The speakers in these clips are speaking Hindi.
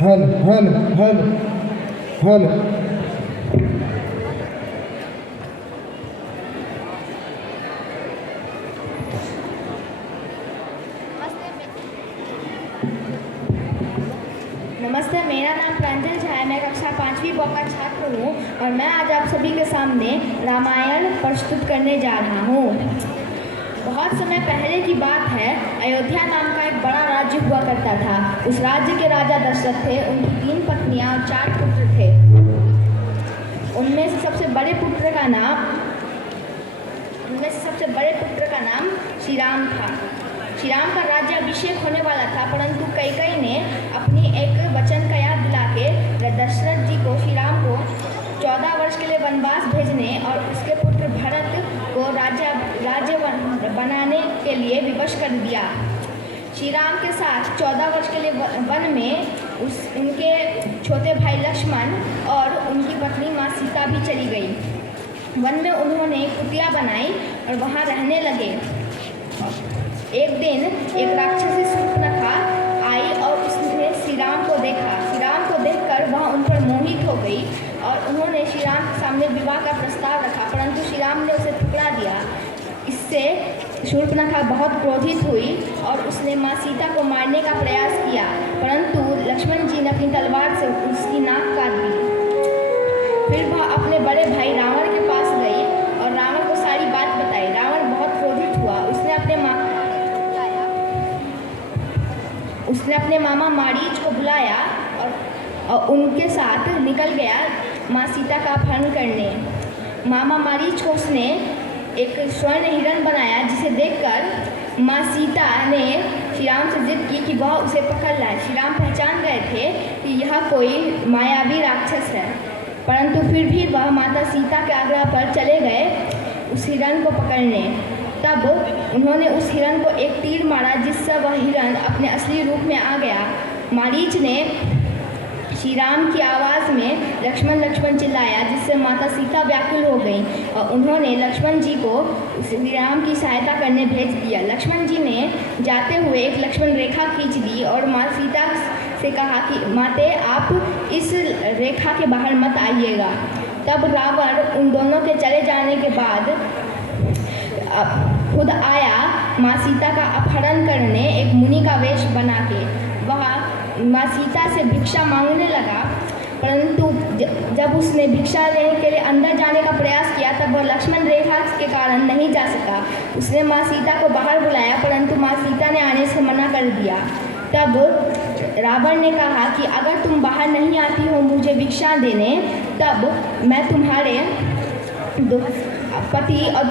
हल हल हल हल। नमस्ते, मेरा नाम प्रांजल झा है। मैं कक्षा 5वीं ब का छात्र हूँ और मैं आज आप सभी के सामने रामायण प्रस्तुत करने जा रहा हूँ। बहुत समय पहले की बात है। अयोध्या नाम का एक बड़ा राज्य हुआ करता था। उस राज्य के राजा दशरथ थे। उनकी 3 पत्नियां और 4 पुत्र थे। उनमें से सबसे बड़े पुत्र का नाम श्री राम था। श्री राम का राज्य अभिषेक होने वाला था, परंतु कैकेयी ने अपनी एक वचन का याद दिला के दशरथ जी को, श्री राम को 14 वर्ष के लिए वनवास भेजने और उसके पुत्र भरत को राज्य बनाने के लिए विवश कर दिया। श्री राम के साथ 14 वर्ष के लिए वन में उनके छोटे भाई लक्ष्मण और उनकी पत्नी माँ सीता भी चली गई। वन में उन्होंने कुटिया बनाई और वहाँ रहने लगे। एक दिन एक राक्षसी शूर्पणखा आई और उसने श्री राम को देखा। श्री राम को देखकर वह उन पर मोहित हो गई और उन्होंने श्री राम के सामने विवाह का प्रस्ताव रखा, परंतु श्री राम ने उसे ठुकरा दिया। इससे शूर्पणखा बहुत क्रोधित हुई और उसने माँ सीता को मारने का प्रयास किया, परंतु लक्ष्मण जी ने अपनी तलवार से उसकी नाक काट दी। फिर वह अपने बड़े भाई रावण के पास गई और रावण को सारी बात बताई। रावण बहुत क्रोधित हुआ। उसने अपने मामा मारीच को बुलाया और उनके साथ निकल गया माँ सीता का अपहरण करने। मामा मारीच को उसने एक स्वर्ण हिरण बनाया, जिसे देखकर माँ सीता ने श्री राम से जिद की कि वह उसे पकड़ लाए। श्री राम पहचान गए थे कि यह कोई मायावी राक्षस है, परंतु फिर भी वह माता सीता के आग्रह पर चले गए उस हिरण को पकड़ने। तब उन्होंने उस हिरण को एक तीर मारा, जिससे वह हिरण अपने असली रूप में आ गया। मारीच ने श्री राम की आवाज़ में लक्ष्मण लक्ष्मण चिल्लाया, जिससे माता सीता व्याकुल हो गई और उन्होंने लक्ष्मण जी को श्री राम की सहायता करने भेज दिया। लक्ष्मण जी ने जाते हुए एक लक्ष्मण रेखा खींच दी और माँ सीता से कहा कि माते, आप इस रेखा के बाहर मत आइएगा। तब रावण उन दोनों के चले जाने के बाद खुद आया माँ सीता का अपहरण करने, एक मुनि का वेश बना के। वह माँ सीता से भिक्षा मांगने लगा, परंतु जब उसने भिक्षा लेने के लिए अंदर जाने का प्रयास किया, तब वह लक्ष्मण रेखा के कारण नहीं जा सका। उसने माँ सीता को बाहर बुलाया, परंतु माँ सीता ने आने से मना कर दिया। तब रावण ने कहा कि अगर तुम बाहर नहीं आती हो मुझे भिक्षा देने, तब मैं तुम्हारे पति और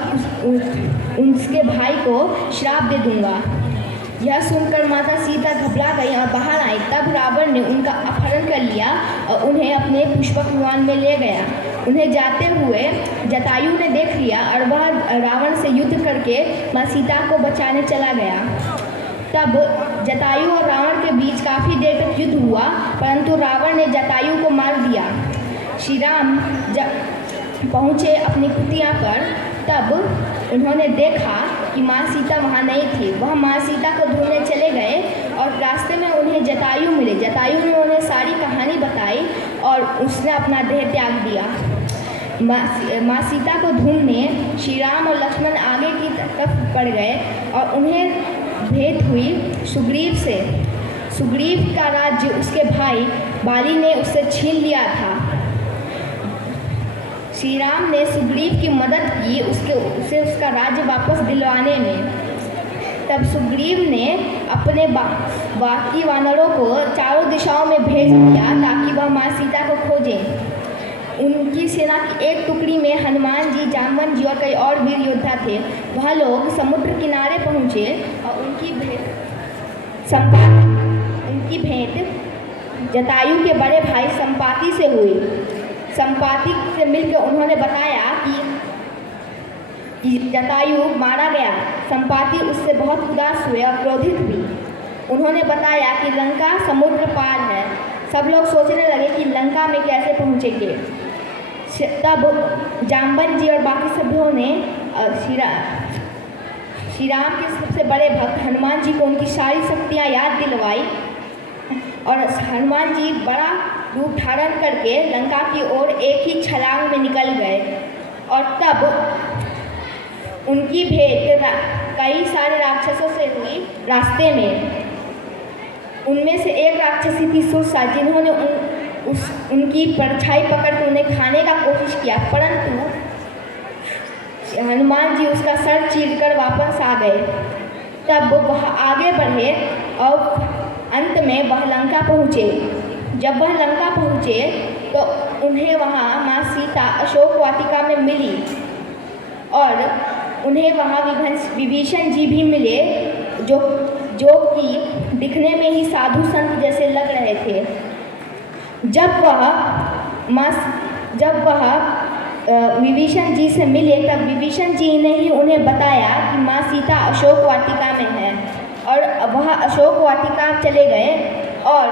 उनके भाई को श्राप दे दूंगा। यह सुनकर माता सीता घबरा गई और बाहर आई। तब रावण ने उनका अपहरण कर लिया और उन्हें अपने पुष्पक विमान में ले गया। उन्हें जाते हुए जटायु ने देख लिया और वह रावण से युद्ध करके माँ सीता को बचाने चला गया। तब जटायु और रावण के बीच काफ़ी देर तक युद्ध हुआ, परंतु रावण ने जटायु को मार दिया। श्री राम जब पहुँचे अपनी कुटिया पर, तब उन्होंने देखा कि माँ सीता वहाँ नहीं थी। वह माँ सीता को ढूंढने चले गए और रास्ते में उन्हें जटायु मिले। जटायु ने उन्हें सारी कहानी बताई और उसने अपना देह त्याग दिया। माँ सीता को ढूंढने श्री राम और लक्ष्मण आगे की तरफ बढ़ गए और उन्हें भेंट हुई सुग्रीव से। सुग्रीव का राज्य उसके भाई बाली ने उससे छीन लिया था। श्री राम ने सुग्रीव की मदद की उसे उसका राज्य वापस दिलवाने में। तब सुग्रीव ने अपने बाकी वानरों को चारों दिशाओं में भेज दिया ताकि वह माँ सीता को खोजें। उनकी सेना की एक टुकड़ी में हनुमान जी, जामवन जी और कई और वीर योद्धा थे। वह लोग समुद्र किनारे पहुँचे और उनकी भेंट जटायु के बड़े भाई संपाति से हुई। संपाति से मिलकर उन्होंने बताया कि जटायु मारा गया। संपाति उससे बहुत उदास हुए और क्रोधित भी। उन्होंने बताया कि लंका समुद्र पार है। सब लोग सोचने लगे कि लंका में कैसे पहुँचेंगे। तब जामवन जी और बाकी सभ्यों ने श्री राम के सबसे बड़े भक्त हनुमान जी को उनकी सारी शक्तियाँ याद दिलवाई और हनुमान जी बड़ा रूप धारण करके लंका की ओर एक ही छलांग में निकल गए। और तब उनकी भेंट कई सारे राक्षसों से हुई रास्ते में। उनमें से एक राक्षसी थी सुरसा, जिन्होंने उनकी परछाई पकड़ उन्हें खाने का कोशिश किया, परंतु हनुमान जी उसका सर चीरकर वापस आ गए। तब वह आगे बढ़े और अंत में वह लंका पहुँचे। जब वह लंका पहुँचे तो उन्हें वहाँ माँ सीता अशोक वाटिका में मिली और उन्हें वहाँ विभीषण जी भी मिले, जो कि दिखने में ही साधु संत जैसे लग रहे थे। जब वह विभीषण जी से मिले तब विभीषण जी ने ही उन्हें बताया कि माँ सीता अशोक वाटिका में है, और वह अशोक वाटिका चले गए और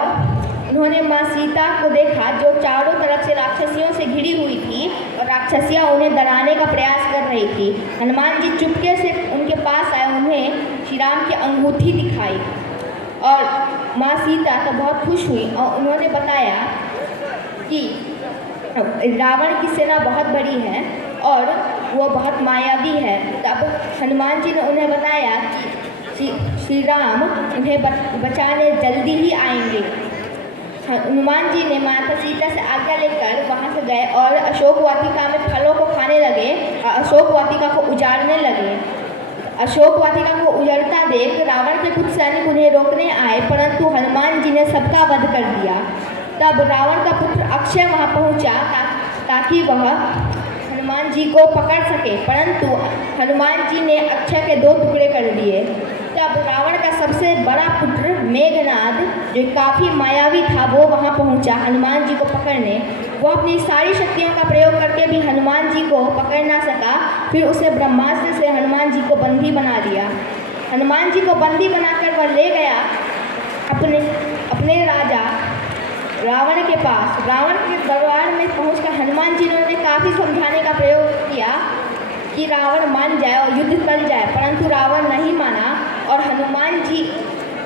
उन्होंने माँ सीता को देखा, जो चारों तरफ से राक्षसियों से घिरी हुई थी और राक्षसियाँ उन्हें डराने का प्रयास कर रही थी। हनुमान जी चुपके से उनके पास आए, उन्हें श्री राम की अंगूठी दिखाई और माँ सीता तो बहुत खुश हुई और उन्होंने बताया कि रावण की सेना बहुत बड़ी है और वो बहुत मायावी है। तब हनुमान जी ने उन्हें बताया कि श्री राम उन्हें बचाने जल्दी ही आएंगे। हनुमान जी ने माता सीता से आज्ञा लेकर वहाँ से गए और अशोक वाटिका में फलों को खाने लगे और अशोक वाटिका को उजाड़ने लगे। अशोक वाटिका को उजड़ता देख रावण के कुछ सैनिक उन्हें रोकने आए, परंतु हनुमान जी ने सबका वध कर दिया। तब रावण का पुत्र अक्षय वहाँ पहुँचा ताकि वह हनुमान जी को पकड़ सके, परंतु हनुमान जी ने अक्षय के 2 टुकड़े कर दिए। तब रावण का सबसे बड़ा पुत्र मेघनाद, जो काफ़ी मायावी था, वो वहाँ पहुँचा हनुमान जी को पकड़ने। वो अपनी सारी शक्तियों का प्रयोग करके भी हनुमान जी को पकड़ ना सका। फिर उसे ब्रह्मास्त्र से हनुमान जी को बंदी बना लिया। हनुमान जी को बंदी बनाकर वह ले गया अपने राजा रावण के पास। रावण के दरबार में पहुंचकर हनुमान जी ने काफ़ी समझाने का प्रयोग किया कि रावण मान जाए और युद्ध कर जाए, परंतु रावण नहीं माना और हनुमान जी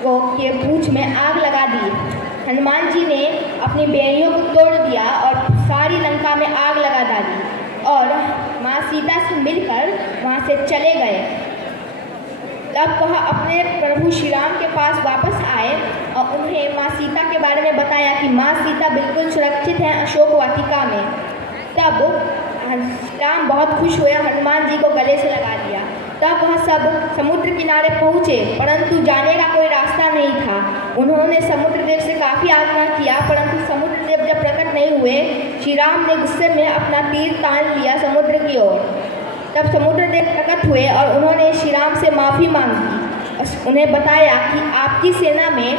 को के पूंछ में आग लगा दी। हनुमान जी ने अपनी बेड़ियों को तोड़ दिया और सारी लंका में आग लगा डाली और माँ सीता से मिलकर वहाँ से चले गए। तब वह अपने प्रभु श्री राम के पास वापस आए और उन्हें माँ सीता के बारे में बताया कि माँ सीता बिल्कुल सुरक्षित हैं अशोक वाटिका में। तब राम बहुत खुश हुए, हनुमान जी को गले से लगा लिया। तब वह सब समुद्र किनारे पहुँचे, परंतु जाने का कोई रास्ता नहीं था। उन्होंने समुद्रदेव से काफ़ी आग्रह किया, परंतु समुद्रदेव जब प्रकट नहीं हुए, श्री राम ने गुस्से में अपना तीर तान लिया समुद्र की ओर। तब समुद्रदेव प्रकट हुए और उन्होंने श्री राम से माफ़ी मांगी और उन्हें बताया कि आपकी सेना में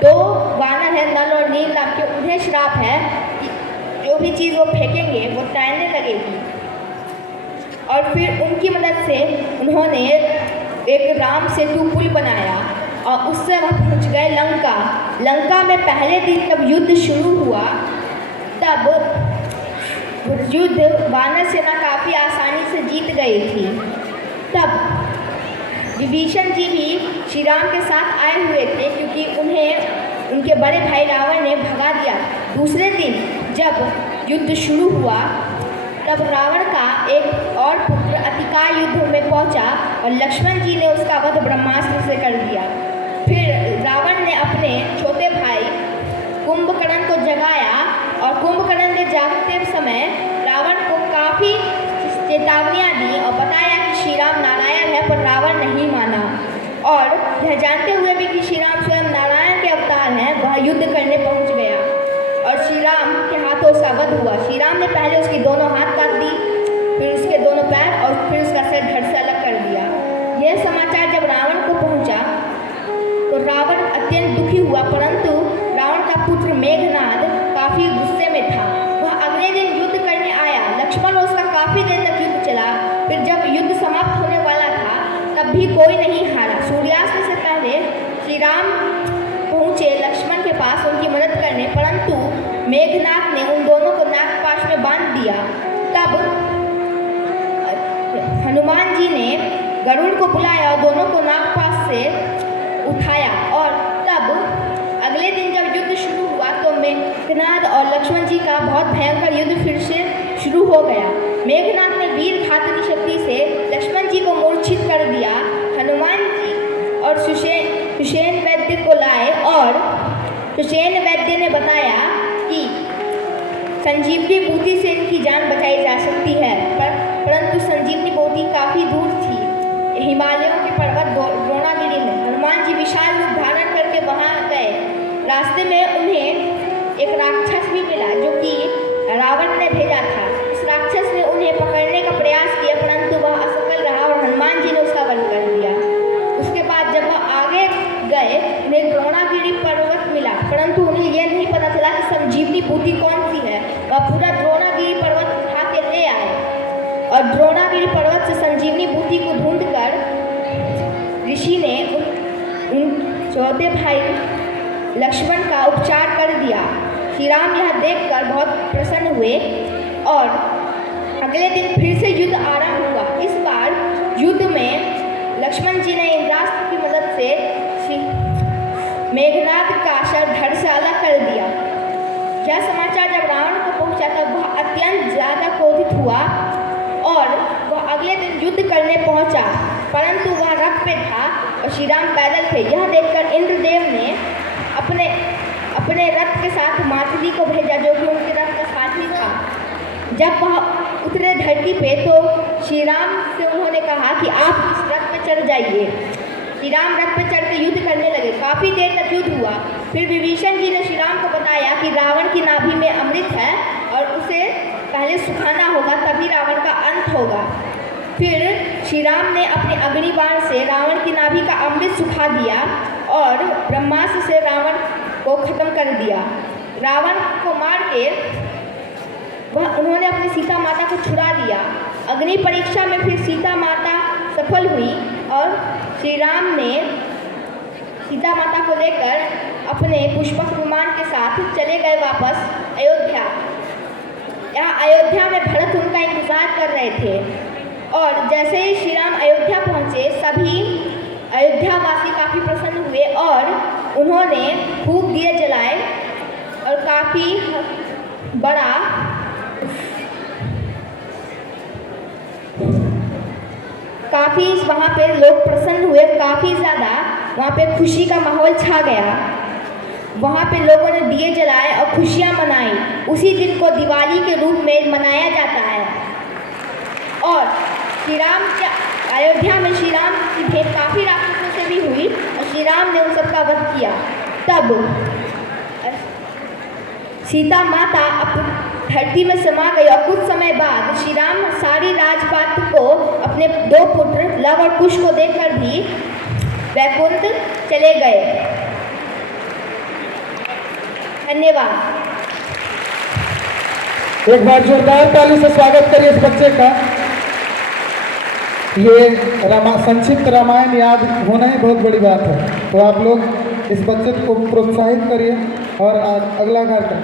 2 वानर हैं, नल और नील नाम के, उन्हें श्राप है कि जो भी चीज़ वो फेंकेंगे वो तैरने लगेगी। और फिर उनकी मदद से उन्होंने एक राम सेतु पुल बनाया और उससे वह पहुँच गए लंका। लंका में पहले दिन जब युद्ध शुरू हुआ तब युद्ध वानर सेना काफ़ी आसानी से जीत गई थी। तब विभीषण जी भी श्री राम के साथ आए हुए थे, क्योंकि उन्हें उनके बड़े भाई रावण ने भगा दिया। दूसरे दिन जब युद्ध शुरू हुआ तब रावण का एक और पुत्र अतिकाय युद्ध में पहुंचा और लक्ष्मण जी ने उसका वध ब्रह्मास्त्र से कर दिया। फिर रावण ने अपने छोटे भाई कुंभकर्ण को जगाया और कुंभकर्ण ने जागते समय रावण को काफ़ी चेतावनियाँ दी और बताया कि श्री राम नारायण है, पर रावण नहीं माना। और यह जानते हुए भी कि श्री राम स्वयं नारायण के अवतार हैं, वह युद्ध करने पहुंच गया और श्री राम के हाथों उसका वध हुआ। श्री राम ने पहले उसकी दोनों हाथ काट दी, फिर उसके दोनों पैर और फिर उसका सिर धड़ से अलग कर दिया। यह समाचार जब रावण को पहुंचा तो रावण अत्यंत दुखी हुआ, परंतु रावण का पुत्र मेघनाद काफ़ी गुस्से में था। वह अगले दिन युद्ध करने आया। लक्ष्मण और उसका काफ़ी देर तक युद्ध चला। फिर जब युद्ध समाप्त होने वाला था तब भी कोई नहीं हारा। सूर्यास्त से पहले श्री राम पहुँचे लक्ष्मण के पास उनकी मदद करने, परंतु मेघनाद ने उन दोनों को नागपाश में बांध दिया। तब हनुमान जी ने गरुड़ को बुलाया और दोनों को नागपाश से उठाया और तब अगले दिन जब मेघनाथ और लक्ष्मण जी का बहुत भयंकर युद्ध फिर से शुरू हो गया। मेघनाथ ने वीर घातनी शक्ति से लक्ष्मण जी को मूर्छित कर दिया। हनुमान जी और सुषेण वैद्य को लाए और सुषेण वैद्य ने बताया कि संजीवनी बूटी से इनकी जान बचाई जा सकती है, परंतु संजीवनी बूटी काफ़ी दूर थी, हिमालयों के पर्वत द्रोणागिरी में। हनुमान जी विशाल रूप धारण करके वहाँ गए। रास्ते में उन्हें एक राक्षस भी मिला जो कि रावण ने भेजा था। इस राक्षस ने उन्हें पकड़ने का प्रयास किया, परंतु वह असफल रहा और हनुमान जी ने उसका वध कर दिया। उसके बाद जब वह आगे गए उन्हें द्रोणागिरी पर्वत मिला, परंतु उन्हें यह नहीं पता चला कि संजीवनी बूटी कौन सी है। वह पूरा द्रोणागिरी पर्वत उठा के ले आए और द्रोणागिरी पर्वत से संजीवनी बूटी को ढूंढकर ऋषि ने उन चौथे भाई लक्ष्मण का उपचार कर दिया। श्री राम यह देखकर बहुत प्रसन्न हुए और अगले दिन फिर से युद्ध आरंभ हुआ। इस बार युद्ध में लक्ष्मण जी ने इंद्रास्त्र की मदद से मेघनाथ का शर धड़ से अलग कर दिया। यह समाचार जब रावण को पहुंचा तब वह अत्यंत ज़्यादा क्रोधित हुआ और वह अगले दिन युद्ध करने पहुंचा, परंतु वह रथ पे था और श्री राम पैदल थे। यह देखकर इंद्रदेव ने अपने रथ के साथ मातली को भेजा जो कि उनके रथ का साथी था। जब वह उतरे धरती पे तो श्री राम से उन्होंने कहा कि आप इस रथ पे चढ़ जाइए। श्री राम रथ पे चढ़ के युद्ध करने लगे। काफ़ी देर तक युद्ध हुआ। फिर विभीषण जी ने श्री राम को बताया कि रावण की नाभि में अमृत है और उसे पहले सुखाना होगा, तभी रावण का अंत होगा। फिर श्री राम ने अपने अग्निबाण से रावण की नाभि का अमृत सुखा दिया और ब्रह्मास्त्र से रावण को खत्म कर दिया। रावण को मार के उन्होंने अपनी सीता माता को छुड़ा लिया। अग्नि परीक्षा में फिर सीता माता सफल हुई और श्री राम ने सीता माता को लेकर अपने पुष्पक विमान के साथ चले गए वापस अयोध्या। यहाँ अयोध्या में भरत उनका इंतजार कर रहे थे और जैसे ही श्री राम अयोध्या पहुँचे सभी अयोध्यावासी काफ़ी प्रसन्न हुए और उन्होंने खूब दिए जलाए और काफ़ी वहाँ पे लोग प्रसन्न हुए। काफ़ी ज़्यादा वहाँ पे खुशी का माहौल छा गया। वहाँ पे लोगों ने दिए जलाए और खुशियाँ मनाई। उसी दिन को दिवाली के रूप में मनाया जाता है। और श्री राम के अयोध्या में श्री राम की भेंट काफ़ी राक्षसों से भी हुई और श्री राम ने उन सबका वध किया। तब सीता माता धरती में समा गई और कुछ समय बाद श्री राम सारी राजपाट को अपने दो पुत्र लव और कुश को देकर भी वैकुंठ चले गए। धन्यवाद। एक बार जोरदार ताली से स्वागत करिए इस बच्चे का। ये संक्षिप्त रामायण याद होना ही बहुत बड़ी बात है, तो आप लोग इस बच्चे को प्रोत्साहित करिए और अगला कार्यक्रम।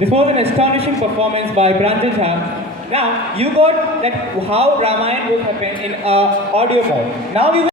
This was an astonishing performance by Pranjal Jha. Now you got that how Ramayana would happen in audio mode. Now we will